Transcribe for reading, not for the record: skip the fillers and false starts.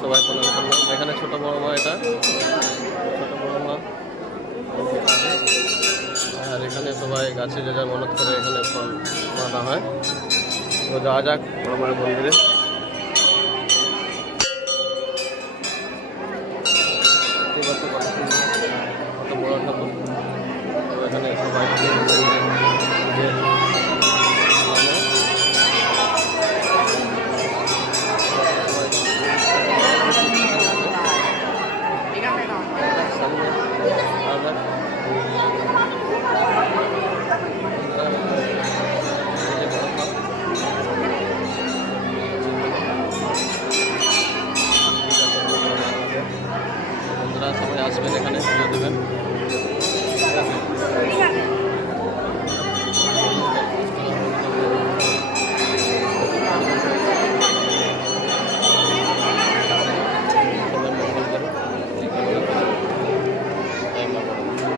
সবাই প্রণাম করলাম। এখানে ছোট বড় মা, এটা ছোট বড় মা। আর এখানে সবাই গাছে যে যার মনত করে এখানে ফল বাঁধা হয়। তো যাওয়া যাক বড় বড় মন্দিরে। কত বড় ঠাকুর।